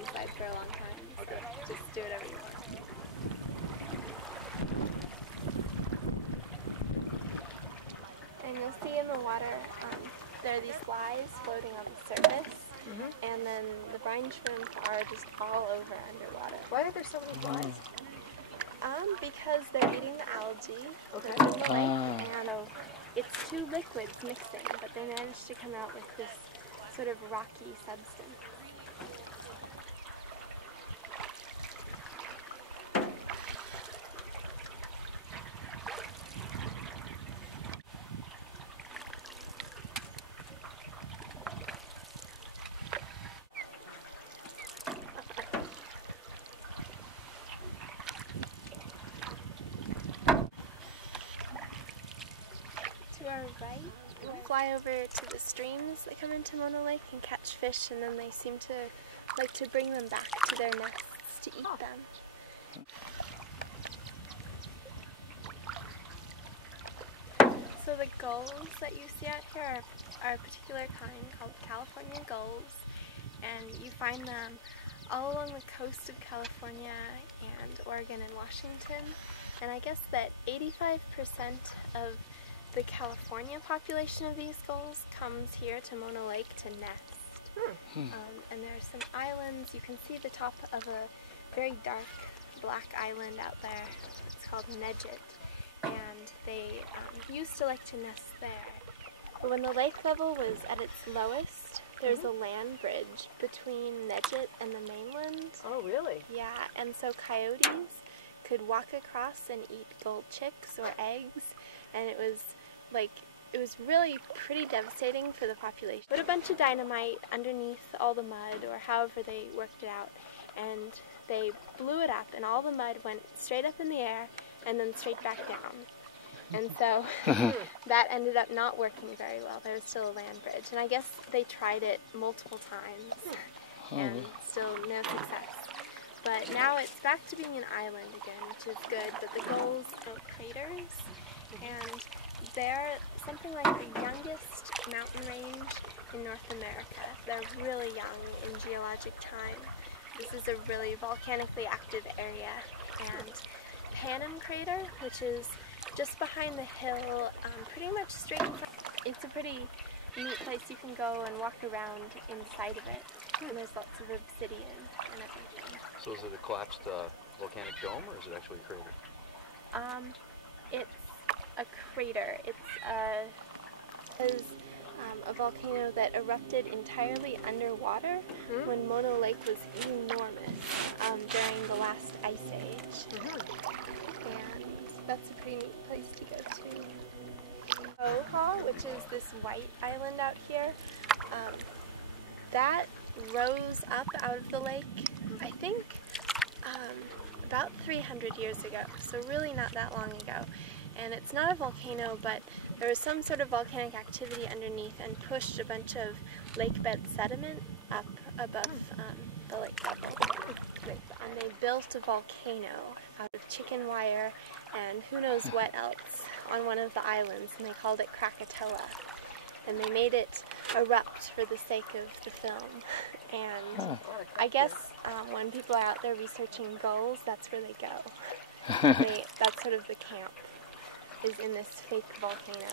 inside for a long time. So Okay. just do whatever you want. And you'll see in the water, there are these flies floating on the surface, and then the brine shrimp are just all over underwater. Why are there so many flies? Because they're eating the algae Okay. that's in the lake, and it's two liquids mixing, but they managed to come out with this sort of rocky substance. To our right, we'll fly over to the streams that come into Mono Lake and catch fish, and then they seem to like to bring them back to their nests to eat them. So the gulls that you see out here are a particular kind called California gulls, and you find them all along the coast of California and Oregon and Washington. And I guess that 85% of the California population of these gulls comes here to Mono Lake to nest. And there are some islands. You can see the top of a very dark black island out there. It's called Nedget. And they used to like to nest there. But when the lake level was at its lowest, there's a land bridge between Nedget and the mainland. Oh, really? Yeah, and so coyotes could walk across and eat gull chicks or eggs, and it was really pretty devastating for the population. Put a bunch of dynamite underneath all the mud, or however they worked it out, and they blew it up, and all the mud went straight up in the air and then straight back down. And so that ended up not working very well. There was still a land bridge, and I guess they tried it multiple times and still no success. But now it's back to being an island again, which is good. But the gulls built craters, and they're something like the youngest mountain range in North America. They're really young in geologic time. This is a really volcanically active area. And Panum Crater, which is just behind the hill, pretty much straight in front. It's a pretty neat place. You can go and walk around inside of it, and there's lots of obsidian and everything. So is it a collapsed volcanic dome, or is it actually a crater? It's a crater. It's a volcano that erupted entirely underwater when Mono Lake was enormous during the last ice age. And that's a pretty neat place to go to. Oha, which is this white island out here, that rose up out of the lake, I think, about 300 years ago, so really not that long ago. And it's not a volcano, but there was some sort of volcanic activity underneath and pushed a bunch of lake bed sediment up above the lake level. And they built a volcano out of chicken wire and who knows what else on one of the islands, and they called it Krakatoa. And they made it erupt for the sake of the film. And I guess when people are out there researching gulls, that's where they go. That's sort of the camp, is in this fake volcano.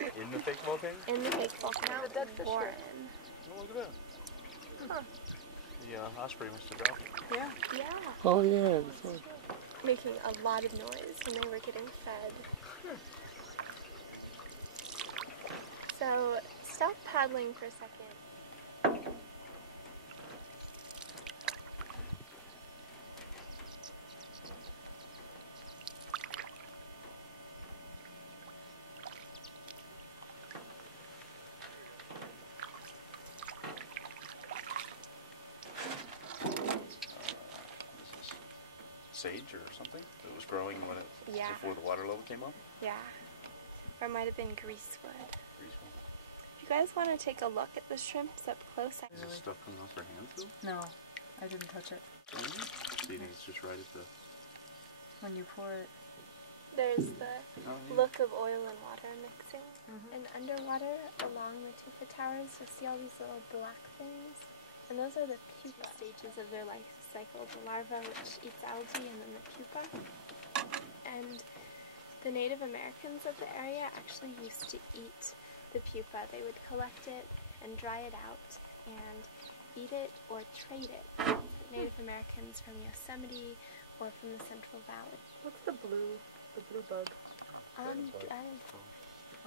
In the fake volcano? In the fake volcano. The dead fish here. Oh, look at that. The osprey must have dropped. Yeah. Yeah. Oh yeah. Making a lot of noise when they were getting fed. So stop paddling for a second. Sage or something that was growing when before the water level came up? Yeah. Or it might have been greasewood. Greasewood. If you guys want to take a look at the shrimps up close. Is this stuff coming off her hands though? No, I didn't touch it. So you think it's just right at the... When you pour it. There's the look of oil and water mixing. And underwater, along the tufa towers, you'll see all these little black things. And those are the pupa stages of their life cycle. The larva, which eats algae, and then the pupa. And the Native Americans of the area actually used to eat the pupa. They would collect it and dry it out and eat it or trade it. Native Americans from Yosemite or from the Central Valley. What's the blue bug? I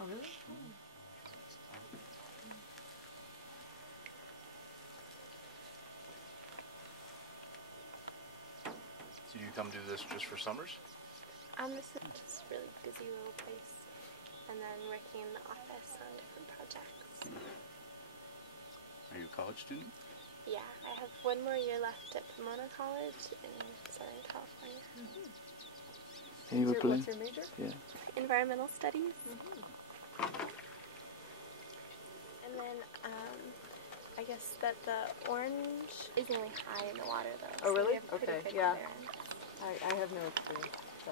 Oh, really? So you come do this just for summers? This is just a really busy little place. And then working in the office on different projects. Are you a college student? Yeah, I have one more year left at Pomona College in Southern California. And you were playing? What's your major? Yeah. Environmental studies. And then I guess that the orange isn't really high in the water though. Oh, so we really? have pretty Okay, good yeah. clearance. I have no experience. So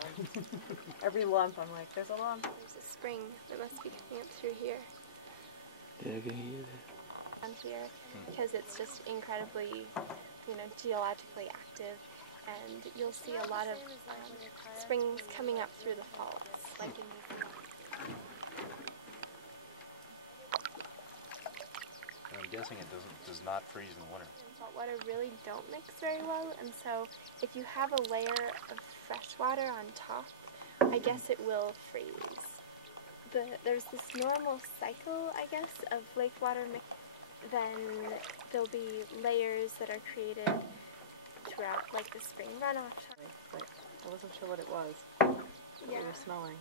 every lump, I'm like, there's a lump. There's a spring that must be coming up through here. Yeah, I can hear that. On here because it's just incredibly, geologically active, and you'll see a lot of springs coming up through the faults, like in these. And I'm guessing it does not freeze in the winter. Saltwater really don't mix very well, and so if you have a layer of fresh water on top, I guess it will freeze. There's this normal cycle, I guess, of lake water mix. Then there'll be layers that are created throughout, like the spring runoff. But I wasn't sure what it was. Yeah. What you were smelling.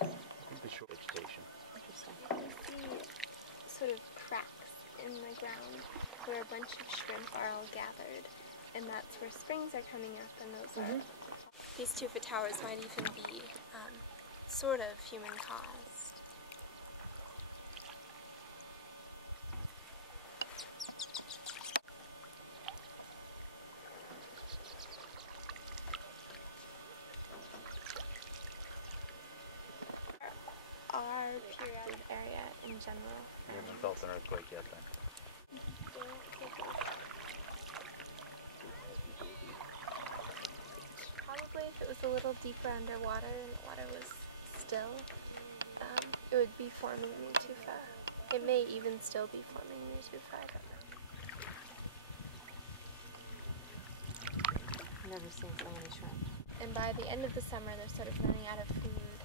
The short vegetation. Interesting. You see sort of cracks in the ground where a bunch of shrimp are all gathered, and that's where springs are coming up, and those are. These tufa towers might even be sort of human caused. Our periodic area in general. You haven't felt an earthquake yet then? Probably if it was a little deeper underwater and the water was still, it would be forming new tufa. It may even still be forming new tufa, I don't know. I've never seen so many shrimp. And by the end of the summer, they're sort of running out of food,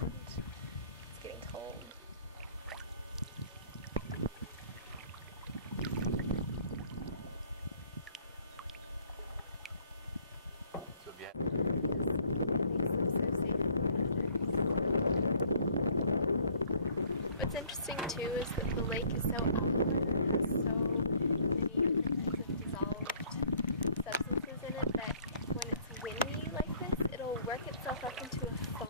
and it's getting cold. So yeah. What's interesting too is that the lake is so alkaline and has so many different kinds of dissolved substances in it that when it's windy like this, it'll work itself up into a foam.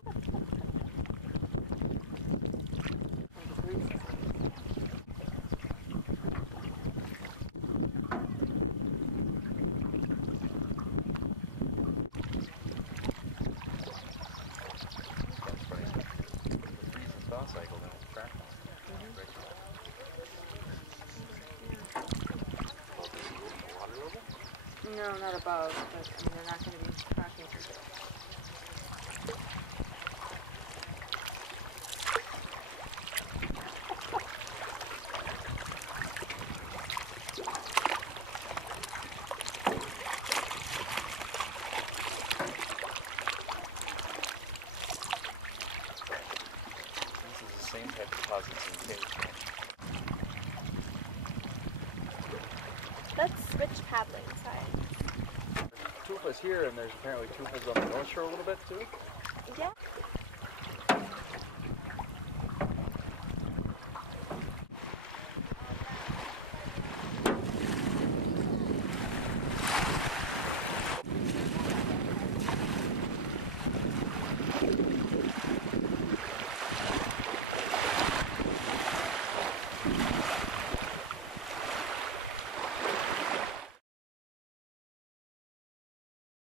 Cycle then we'll track them. Water level? No, not above, but I mean, they're not going to be tracking through it. Same type of deposits in the cave. Let's switch paddling, sorry. Tufa's here, and there's apparently tufas on the north shore a little bit too.